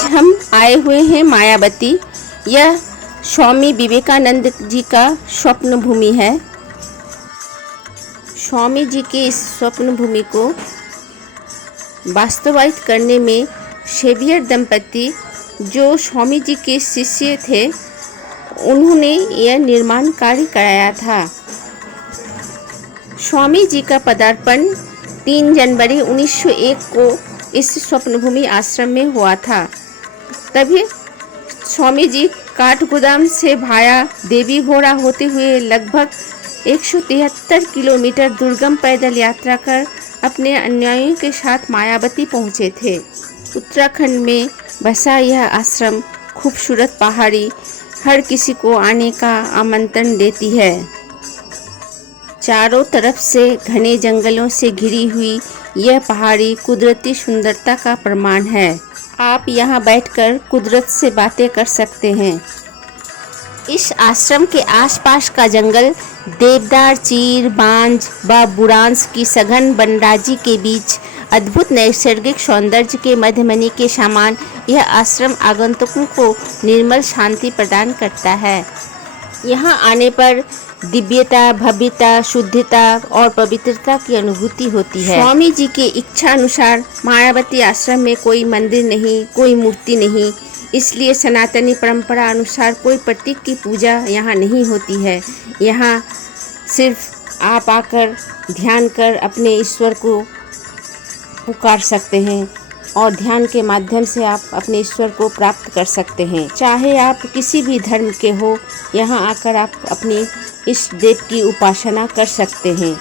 आज हम आए हुए हैं मायावती। यह स्वामी विवेकानंद जी का स्वप्न भूमि है। स्वामी जी के इस स्वप्न भूमि को वास्तवायित करने में शेवियर दंपति, जो स्वामी जी के शिष्य थे, उन्होंने यह निर्माण कार्य कराया था। स्वामी जी का पदार्पण 3 जनवरी 1901 को इस स्वप्नभूमि आश्रम में हुआ था। तभी स्वामी जी काठगोदाम से भाया देवी घोड़ा होते हुए लगभग 173 किलोमीटर दुर्गम पैदल यात्रा कर अपने अनुयायियों के साथ मायावती पहुंचे थे। उत्तराखंड में बसा यह आश्रम खूबसूरत पहाड़ी हर किसी को आने का आमंत्रण देती है। चारों तरफ से घने जंगलों से घिरी हुई यह पहाड़ी कुदरती सुंदरता का प्रमाण है। आप यहाँ बैठकर कुदरत से बातें कर सकते हैं। इस आश्रम के आसपास का जंगल देवदार, चीर, बांज व बुरांस की सघन वनराजी के बीच अद्भुत नैसर्गिक सौंदर्य के मध्यमणि के समान यह आश्रम आगंतुकों को निर्मल शांति प्रदान करता है। यहाँ आने पर दिव्यता, भव्यता, शुद्धता और पवित्रता की अनुभूति होती है। स्वामी जी के इच्छा अनुसार मायावती आश्रम में कोई मंदिर नहीं, कोई मूर्ति नहीं, इसलिए सनातनी परंपरा अनुसार कोई प्रतीक की पूजा यहाँ नहीं होती है। यहाँ सिर्फ आप आकर ध्यान कर अपने ईश्वर को पुकार सकते हैं और ध्यान के माध्यम से आप अपने ईश्वर को प्राप्त कर सकते हैं। चाहे आप किसी भी धर्म के हो, यहाँ आकर आप अपने इष्ट देव की उपासना कर सकते हैं।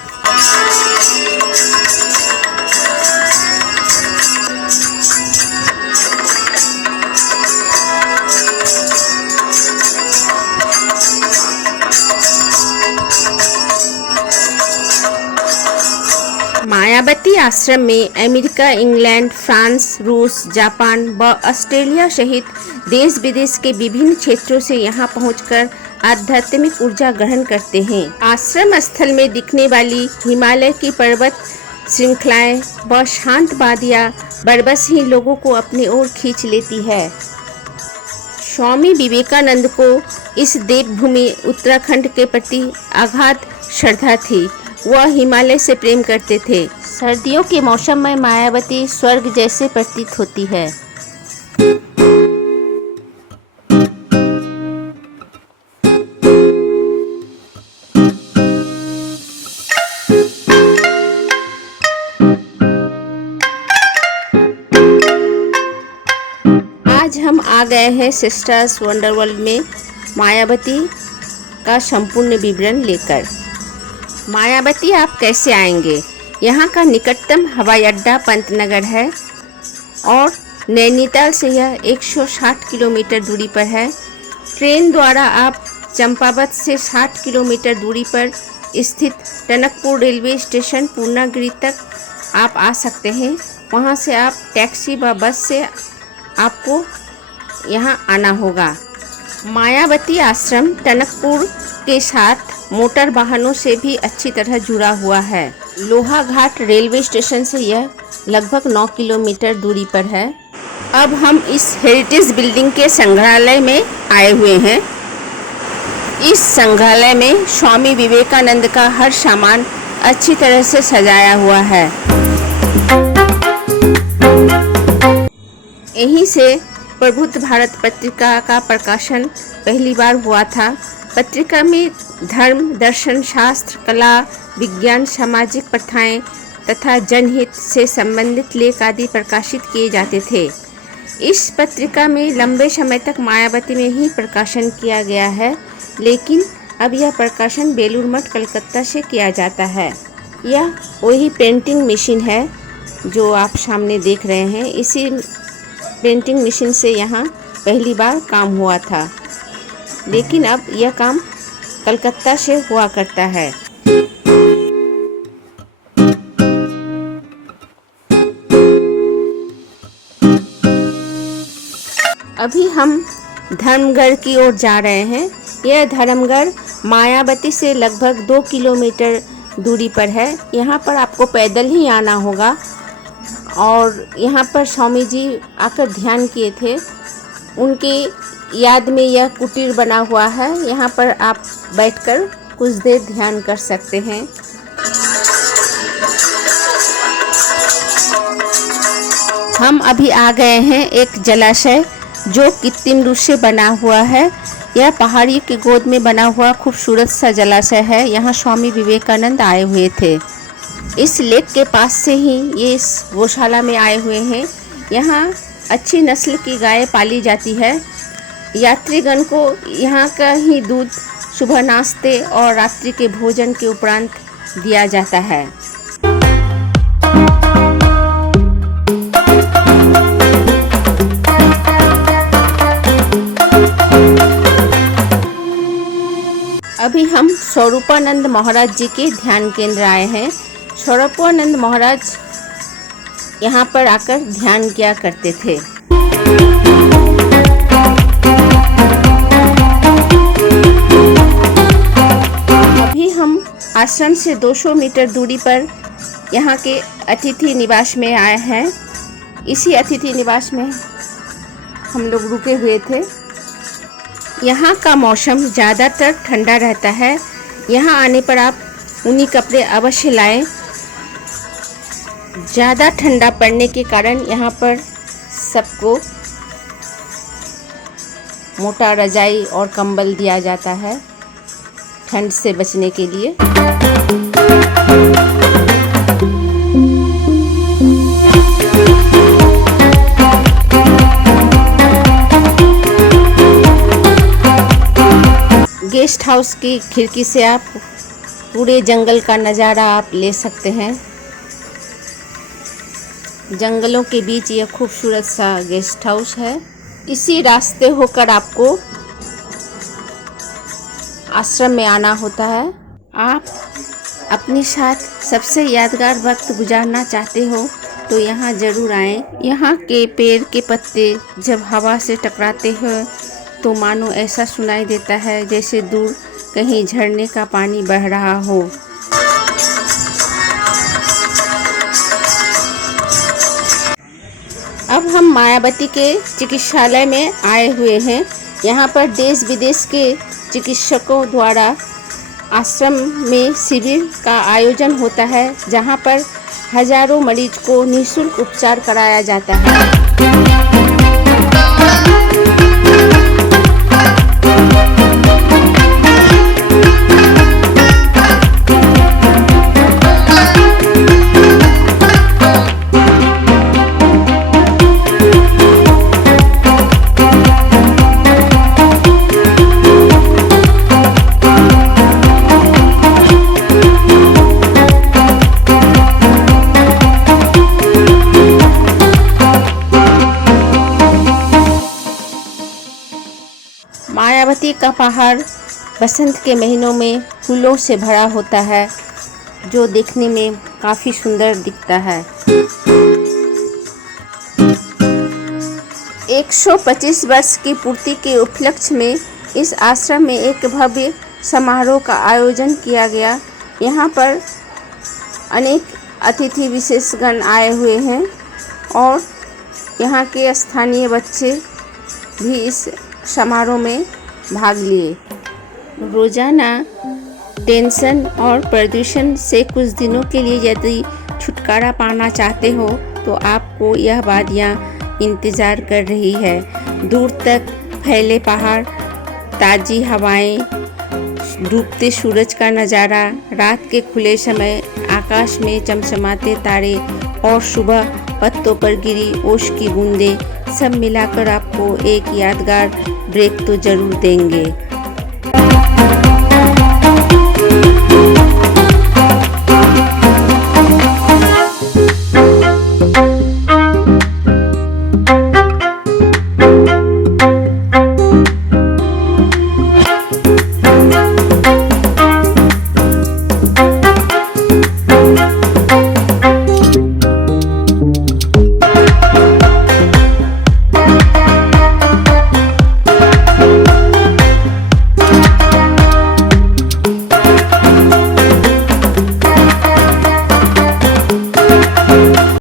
मायावती आश्रम में अमेरिका, इंग्लैंड, फ्रांस, रूस, जापान व ऑस्ट्रेलिया सहित देश विदेश के विभिन्न क्षेत्रों से यहाँ पहुंचकर आध्यात्मिक ऊर्जा ग्रहण करते हैं। आश्रम स्थल में दिखने वाली हिमालय की पर्वत श्रृंखलाएं व शांत वादियाँ बरबस ही लोगों को अपनी ओर खींच लेती है। स्वामी विवेकानंद को इस देवभूमि उत्तराखंड के प्रति अगाध श्रद्धा थी। वह हिमालय से प्रेम करते थे। सर्दियों के मौसम में मायावती स्वर्ग जैसे प्रतीत होती है। आज हम आ गए हैं सिस्टर्स वंडरवर्ल्ड में मायावती का संपूर्ण विवरण लेकर। मायावती आप कैसे आएंगे? यहाँ का निकटतम हवाई अड्डा पंतनगर है और नैनीताल से यह 160 किलोमीटर दूरी पर है। ट्रेन द्वारा आप चंपावत से 60 किलोमीटर दूरी पर स्थित टनकपुर रेलवे स्टेशन पूर्णागिरि तक आप आ सकते हैं। वहाँ से आप टैक्सी व बस से आपको यहाँ आना होगा। मायावती आश्रम टनकपुर के साथ मोटर वाहनों से भी अच्छी तरह जुड़ा हुआ है। लोहाघाट रेलवे स्टेशन से यह लगभग 9 किलोमीटर दूरी पर है। अब हम इस हेरिटेज बिल्डिंग के संग्रहालय में आए हुए हैं। इस संग्रहालय में स्वामी विवेकानंद का हर सामान अच्छी तरह से सजाया हुआ है। यहीं से प्रबुद्ध भारत पत्रिका का प्रकाशन पहली बार हुआ था। पत्रिका में धर्म, दर्शन, शास्त्र, कला, विज्ञान, सामाजिक प्रथाएं तथा जनहित से संबंधित लेख आदि प्रकाशित किए जाते थे। इस पत्रिका में लंबे समय तक मायावती में ही प्रकाशन किया गया है, लेकिन अब यह प्रकाशन बेलूर मठ कलकत्ता से किया जाता है। यह वही प्रिंटिंग मशीन है जो आप सामने देख रहे हैं। इसी प्रिंटिंग मशीन से यहाँ पहली बार काम हुआ था, लेकिन अब यह काम कलकत्ता से हुआ करता है। अभी हम धर्मगढ़ की ओर जा रहे हैं। यह धर्मगढ़ मायावती से लगभग 2 किलोमीटर दूरी पर है। यहाँ पर आपको पैदल ही आना होगा और यहाँ पर स्वामी जी आकर ध्यान किए थे। उनकी याद में यह कुटीर बना हुआ है। यहाँ पर आप बैठकर कुछ देर ध्यान कर सकते हैं। हम अभी आ गए हैं एक जलाशय जो कृत्रिम रूप से बना हुआ है। यह पहाड़ी की गोद में बना हुआ खूबसूरत सा जलाशय है। यहाँ स्वामी विवेकानंद आए हुए थे। इस लेक के पास से ही ये इस गौशाला में आए हुए हैं। यहाँ अच्छी नस्ल की गायें पाली जाती है। यात्रीगण को यहाँ का ही दूध सुबह नाश्ते और रात्रि के भोजन के उपरांत दिया जाता है। अभी हम स्वरूपानंद महाराज जी के ध्यान केंद्र आए हैं। स्वरूपानंद महाराज यहाँ पर आकर ध्यान किया करते थे। अभी हम आश्रम से 200 मीटर दूरी पर यहाँ के अतिथि निवास में आए हैं। इसी अतिथि निवास में हम लोग रुके हुए थे। यहाँ का मौसम ज़्यादातर ठंडा रहता है। यहाँ आने पर आप ऊनी कपड़े अवश्य लाएं। ज़्यादा ठंडा पड़ने के कारण यहाँ पर सबको मोटा रजाई और कंबल दिया जाता है ठंड से बचने के लिए। गेस्ट हाउस की खिड़की से आप पूरे जंगल का नज़ारा आप ले सकते हैं। जंगलों के बीच यह खूबसूरत सा गेस्ट हाउस है। इसी रास्ते होकर आपको आश्रम में आना होता है। आप अपने साथ सबसे यादगार वक्त गुजारना चाहते हो तो यहाँ ज़रूर आएं। यहाँ के पेड़ के पत्ते जब हवा से टकराते हैं तो मानो ऐसा सुनाई देता है जैसे दूर कहीं झरने का पानी बह रहा हो। अब हम मायावती के चिकित्सालय में आए हुए हैं। यहाँ पर देश विदेश के चिकित्सकों द्वारा आश्रम में शिविर का आयोजन होता है, जहाँ पर हजारों मरीज को निःशुल्क उपचार कराया जाता है। मायावती का पहाड़ बसंत के महीनों में फूलों से भरा होता है, जो देखने में काफ़ी सुंदर दिखता है। 125 वर्ष की पूर्ति के उपलक्ष्य में इस आश्रम में एक भव्य समारोह का आयोजन किया गया। यहाँ पर अनेक अतिथि विशेषगण आए हुए हैं और यहाँ के स्थानीय बच्चे भी इस समारोह में भाग लिए। रोज़ाना टेंशन और प्रदूषण से कुछ दिनों के लिए यदि छुटकारा पाना चाहते हो तो आपको यह वादियाँ इंतज़ार कर रही है। दूर तक फैले पहाड़, ताज़ी हवाएं, डूबते सूरज का नज़ारा, रात के खुले समय आकाश में चमचमाते तारे और सुबह पत्तों पर गिरी ओस की बूंदें, सब मिलाकर आपको एक यादगार ब्रेक तो ज़रूर देंगे।